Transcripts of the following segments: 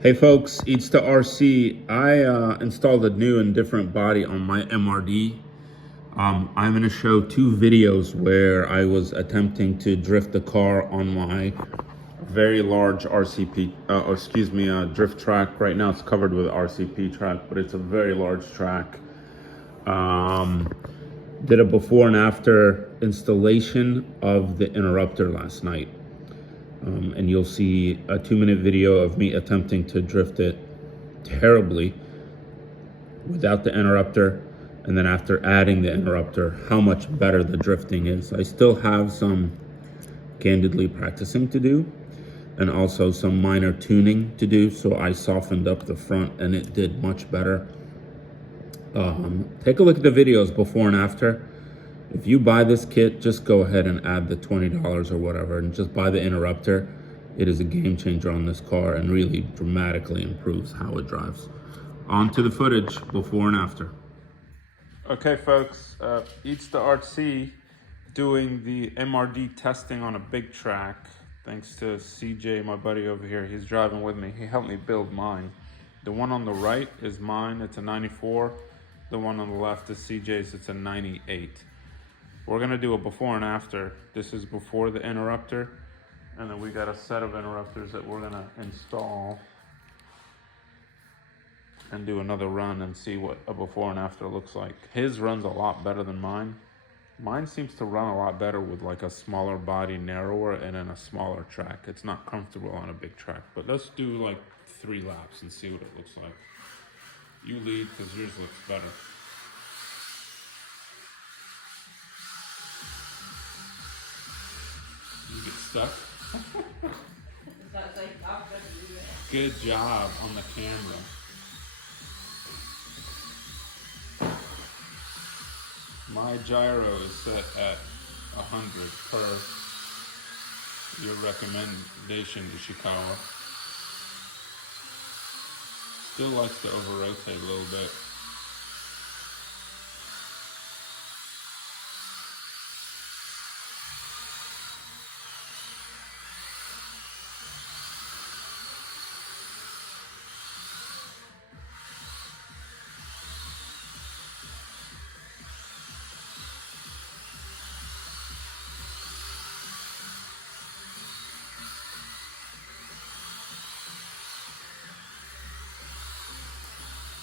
Hey folks, it's the RC. I installed a new and different body on my MRD. I'm going to show two videos where I was attempting to drift the car on my very large drift track. Right now it's covered with RCP track, but it's a very large track. Um, did a before and after installation of the interrupter last night. And you'll see a 2-minute video of me attempting to drift it terribly without the interrupter, and then after adding the interrupter, how much better the drifting is. I still have some candidly practicing to do and also some minor tuning to do, so I softened up the front and it did much better. Take a look at the videos before and after. If you buy this kit, just go ahead and add the $20 or whatever and just buy the interrupter. It is a game changer on this car and really dramatically improves how it drives. On to the footage before and after. Okay folks, Eats the RC doing the MRD testing on a big track. Thanks to CJ, my buddy over here, he's driving with me. He helped me build mine. The one on the right is mine, it's a 94. The one on the left is CJ's, it's a 98. We're gonna do a before and after. This is before the interrupter, and then we got a set of interrupters that we're gonna install and do another run and see what a before and after looks like. His runs a lot better than mine. Mine seems to run a lot better with like a smaller body, narrower, and in a smaller track. It's not comfortable on a big track, but let's do like 3 laps and see what it looks like. You lead because yours looks better. You get stuck? Good job on the camera. My gyro is set at 100 per your recommendation, Ishikawa. Still likes to over-rotate a little bit.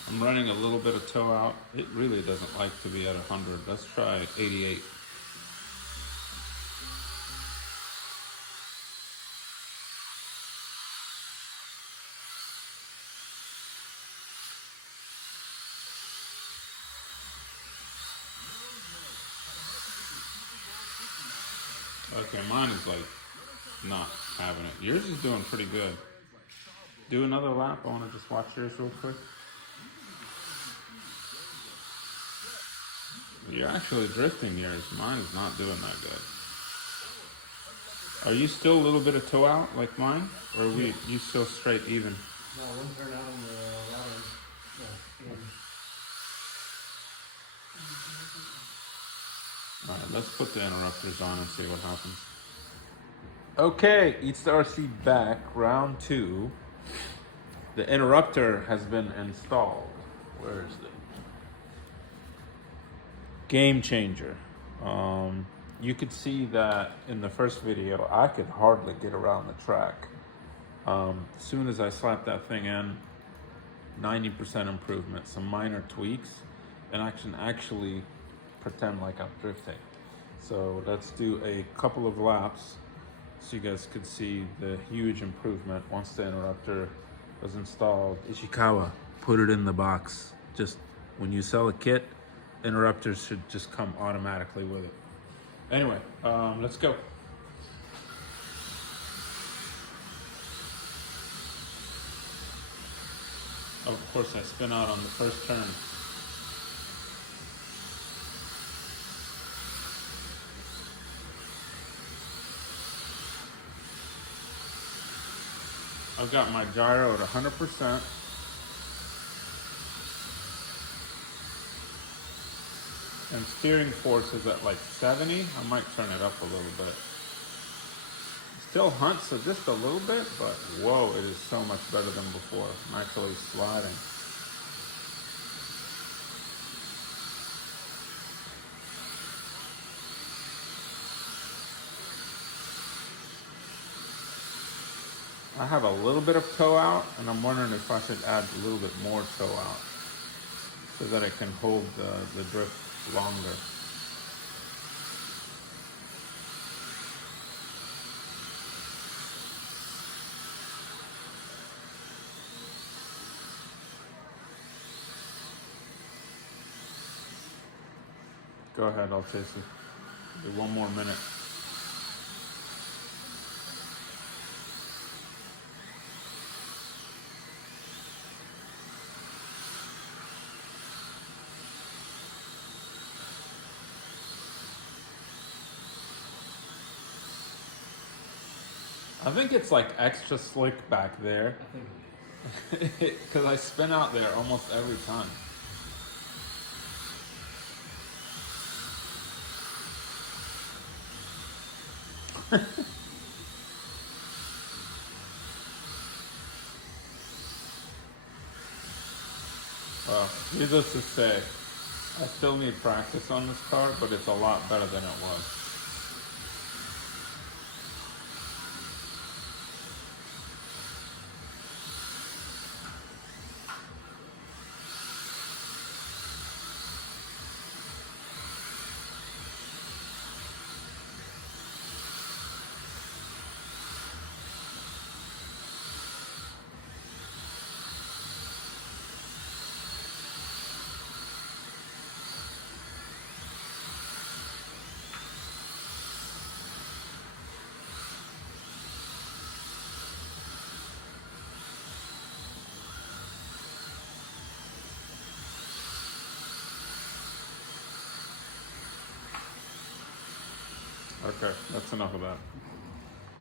I'm running a little bit of toe out. It really doesn't like to be at 100. Let's try 88. Okay, mine is like not having it. Yours is doing pretty good. Do another lap. I want to just watch yours real quick. You're actually drifting yours. Mine is not doing that good. Are you still a little bit of toe out like mine? Or are you still straight even? No, one turn out on the ladder. Alright, let's put the interrupters on and see what happens. Okay, Eats the RC back, round 2. The interrupter has been installed. Where is it? Game changer. You could see that in the first video, I could hardly get around the track. As soon as I slapped that thing in, 90% improvement, some minor tweaks, and I can actually pretend like I'm drifting. So let's do a couple of laps so you guys could see the huge improvement once the interrupter was installed. Ishikawa, put it in the box. Just when you sell a kit, interrupters should just come automatically with it. Anyway, let's go. Of course, I spin out on the first turn. I've got my gyro at 100%. And steering force is at like 70. I might turn it up a little bit. still hunts just a little bit, but whoa, it is so much better than before. I'm actually sliding. I have a little bit of toe out, and I'm wondering if I should add a little bit more toe out so that it can hold the drift longer. Go ahead, I'll chase it. Do 1 more minute. I think it's like extra slick back there I think it is. because I spin out there almost every time. Well, needless to say, I still need practice on this car, but it's a lot better than it was. Okay, that's enough of that.